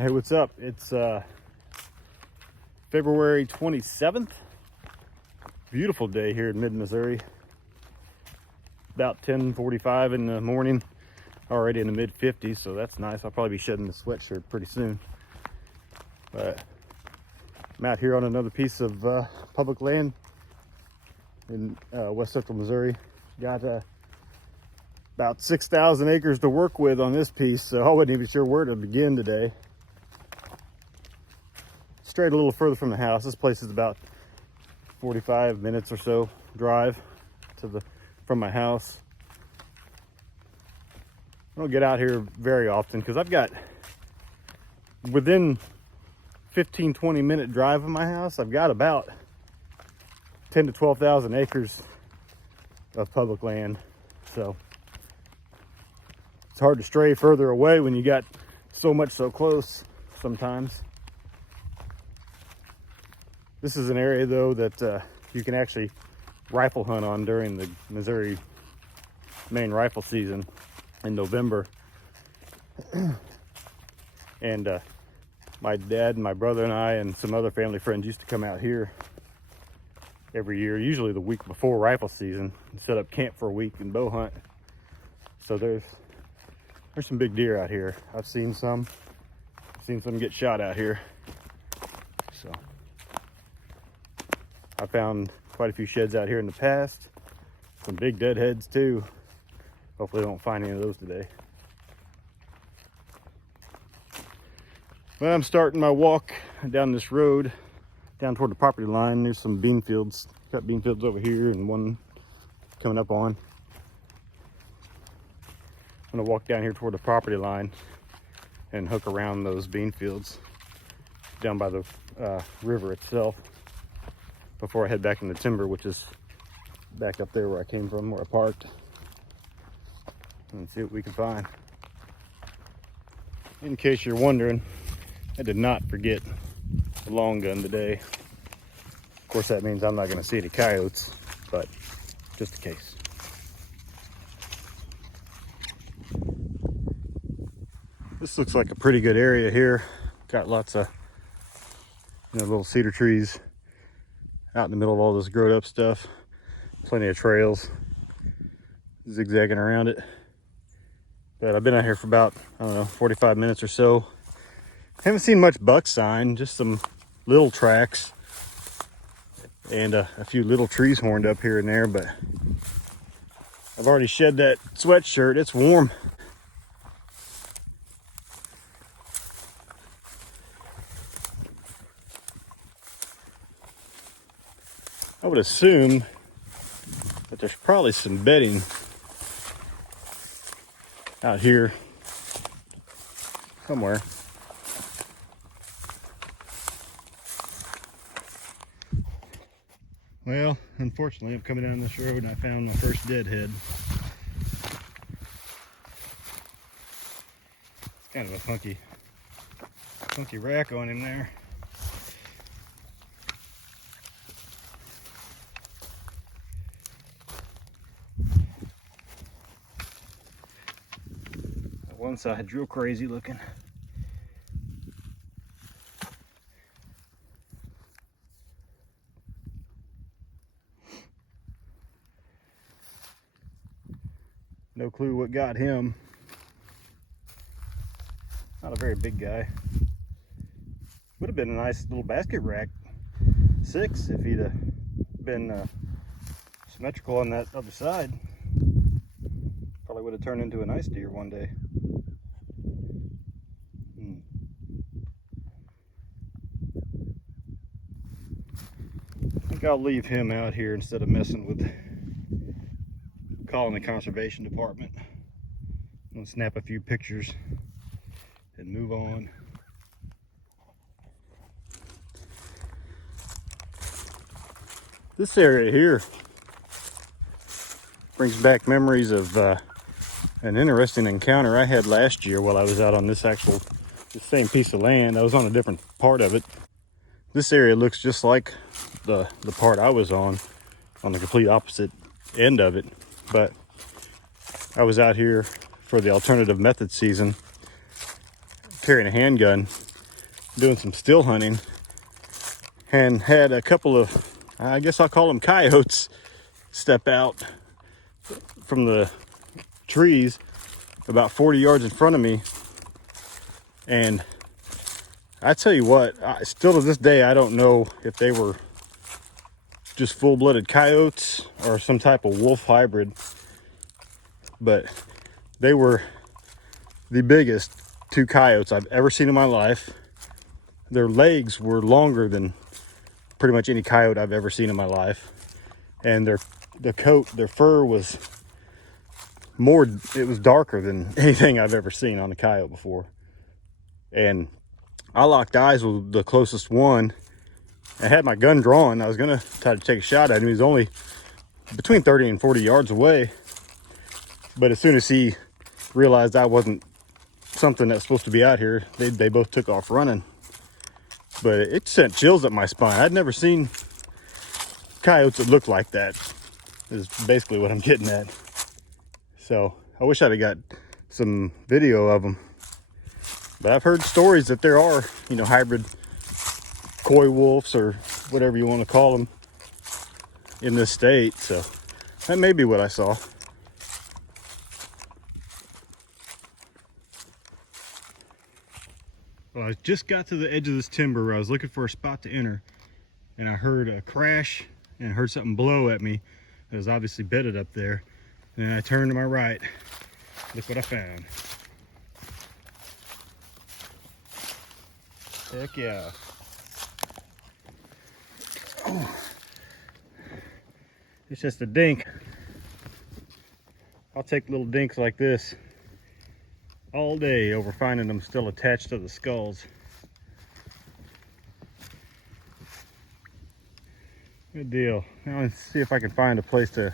Hey, what's up? It's February 27th. Beautiful day here in mid-Missouri. About 10:45 in the morning. Already in the mid-50s, so that's nice. I'll probably be shedding the sweatshirt pretty soon. But I'm out here on another piece of public land in west central Missouri. Got about 6,000 acres to work with on this piece, so I wasn't even sure where to begin today. Straight a little further from the house. This place is about 45 minutes or so drive from my house. I don't get out here very often because I've got within 15-20 minute drive of my house, I've got about 10 to 12,000 acres of public land. So it's hard to stray further away when you got so much so close sometimes. This is an area though that you can actually rifle hunt on during the Missouri main rifle season in November. And my dad and my brother and I and some other family friends used to come out here every year, usually the week before rifle season, and set up camp for a week and bow hunt. So there's some big deer out here. I've seen some get shot out here. So I found quite a few sheds out here in the past. Some big deadheads too. Hopefully I don't find any of those today. Well, I'm starting my walk down this road, down toward the property line. There's some bean fields. Got bean fields over here and one coming up on. I'm gonna walk down here toward the property line and hook around those bean fields down by the river itself before I head back in the timber, which is back up there where I came from, where I parked, and see what we can find. In case you're wondering, I did not forget the long gun today. Of course, that means I'm not going to see any coyotes, but just in case. This looks like a pretty good area here. Got lots of little cedar trees out in the middle of all this growed up stuff. Plenty of trails zigzagging around it. But I've been out here for about, 45 minutes or so. Haven't seen much buck sign, just some little tracks and a few little trees horned up here and there, but I've already shed that sweatshirt. It's warm. I would assume that there's probably some bedding out here somewhere. Well, unfortunately, I'm coming down this road and I found my first deadhead. It's kind of a funky rack on him there. One side real crazy looking. No clue what got him. Not a very big guy. Would have been a nice little basket rack 6 if he'd have been symmetrical on that other side. Probably would have turned into a nice deer one day. I think I'll leave him out here instead of messing with calling the conservation department. I'm gonna snap a few pictures and move on. This area here brings back memories of an interesting encounter I had last year while I was out on this same piece of land. I was on a different part of it. This area looks just like the part I was on the complete opposite end of it. But I was out here for the alternative method season carrying a handgun, doing some still hunting and had a couple of, I guess I'll call them coyotes, step out from the trees about 40 yards in front of me. And I tell you what, still to this day, I don't know if they were just full-blooded coyotes or some type of wolf hybrid, but they were the biggest two coyotes I've ever seen in my life. Their legs were longer than pretty much any coyote I've ever seen in my life, and their fur was it was darker than anything I've ever seen on a coyote before. And I locked eyes with the closest one. I had my gun drawn. I was gonna try to take a shot at him. He was only between 30 and 40 yards away, but as soon as he realized I wasn't something that's supposed to be out here, they both took off running. But it sent chills up my spine. I'd never seen coyotes that looked like that, is basically what I'm getting at. So I wish I'd have got some video of them. But I've heard stories that there are, you know, hybrid coy wolves or whatever you want to call them in this state. So that may be what I saw. Well, I just got to the edge of this timber where I was looking for a spot to enter, and I heard a crash and heard something blow at me. It was obviously bedded up there. And then I turned to my right. Look what I found. Heck yeah. Oh. It's just a dink. I'll take little dinks like this all day over finding them still attached to the skulls. Good deal. Now let's see if I can find a place that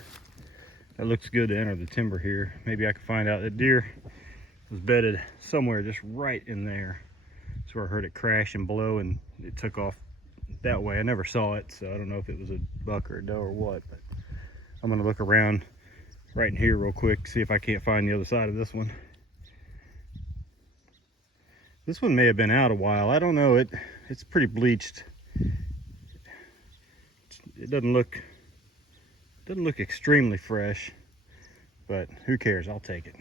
looks good to enter the timber here. Maybe I can find out that deer was bedded somewhere just right in there. That's where I heard it crash and blow, and it took off that way. I never saw it, so I don't know if it was a buck or a doe or what, but I'm gonna look around right in here real quick, see if I can't find the other side of this one. This one may have been out a while. I don't know. It's pretty bleached. It doesn't look extremely fresh, but who cares? I'll take it.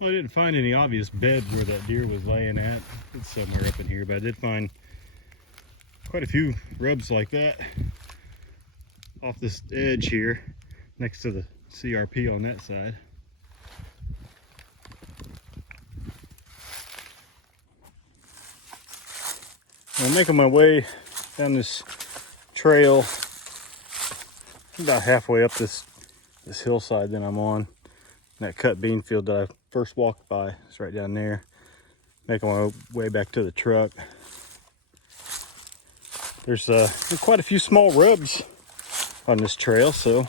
Well, I didn't find any obvious beds where that deer was laying at. It's somewhere up in here, but I did find quite a few rubs like that off this edge here next to the CRP on that side. I'm making my way down this trail about halfway up this hillside that I'm on. That cut bean field that I first walked by is right down there. Making my way back to the truck. There's quite a few small rubs on this trail, so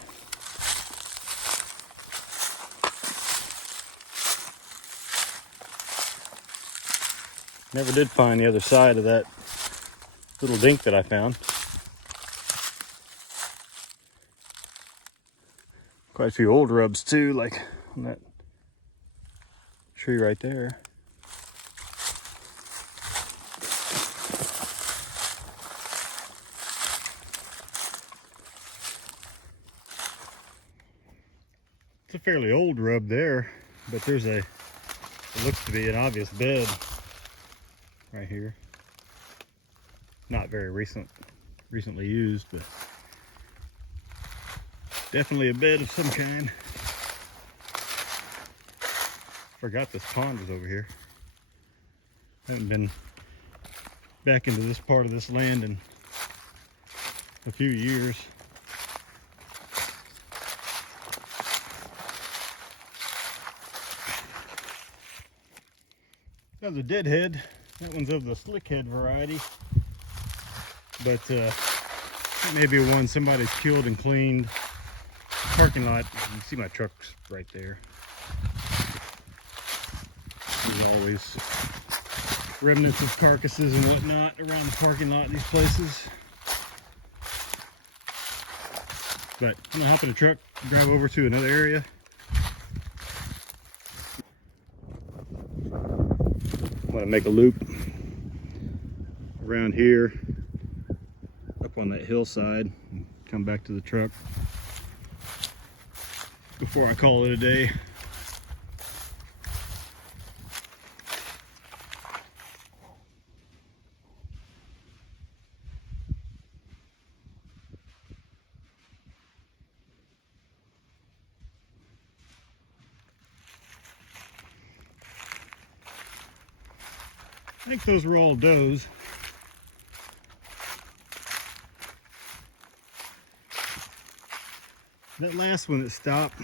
never did find the other side of that little dink that I found. Quite a few old rubs too, like on that tree right there. It's a fairly old rub there, but there's it looks to be an obvious bed right here. Not very recently used, but definitely a bed of some kind. Forgot this pond was over here. Haven't been back into this part of this land in a few years. That was a deadhead. That one's of the slickhead variety. But that may be one somebody's killed and cleaned. Parking lot, you can see my truck's right there. There's always remnants of carcasses and whatnot around the parking lot in these places. But I'm gonna hop in a truck, drive over to another area. want to make a loop around here, up on that hillside, and come back to the truck before I call it a day. I think those were all does. That last one that stopped,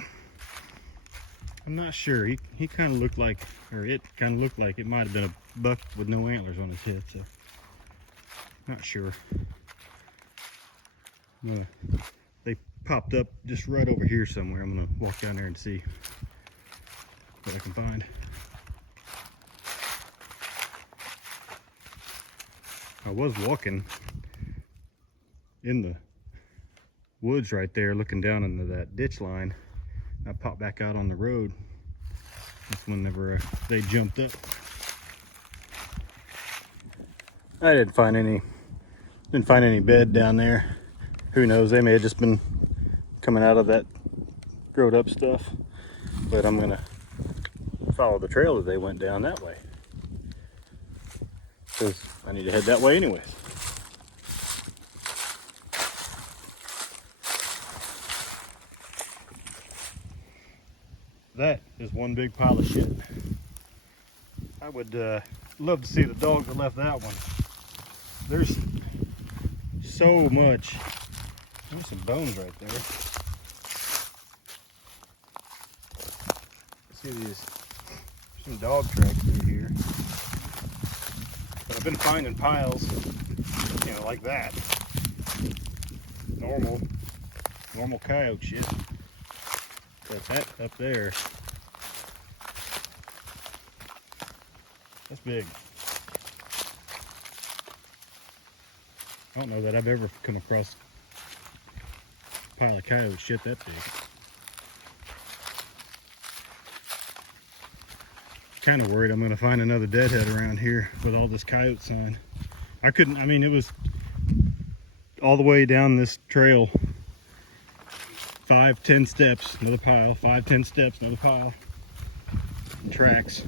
I'm not sure. He kind of looked like, or it kind of looked like it might have been a buck with no antlers on his head, so not sure. They popped up just right over here somewhere. I'm gonna walk down there and see what I can find. I was walking in the woods right there, looking down into that ditch line. I popped back out on the road. That's whenever they jumped up. I didn't find any bed down there. Who knows? They may have just been coming out of that growed up stuff. But I'm gonna follow the trail that they went down that way, because I need to head that way anyways. That is one big pile of shit. I would love to see the dog that left that one. There's so much. There's some bones right there. See these, some dog tracks through here. But I've been finding piles, you know, like that. Normal coyote shit. But that up there, that's big. I don't know that I've ever come across a pile of coyote shit that big. Kind of worried I'm going to find another deadhead around here with all this coyote sign. I mean, it was all the way down this trail, 5-10 steps, another pile, 5-10 steps, another pile, and tracks.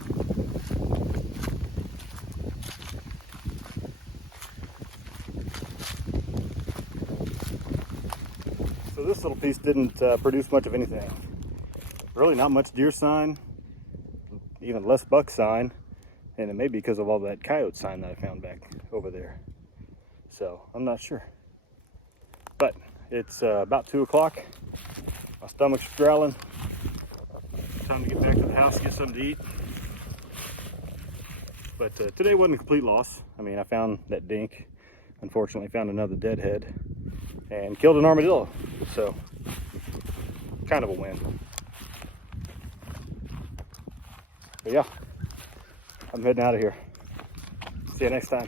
So this little piece didn't produce much of anything. Really not much deer sign, even less buck sign, and it may be because of all that coyote sign that I found back over there. So I'm not sure. But it's about 2 o'clock. My stomach's growling. Time to get back to the house, get something to eat. But today wasn't a complete loss. I mean, I found that dink. Unfortunately, found another deadhead and killed an armadillo. So, kind of a win. But yeah, I'm heading out of here. See you next time.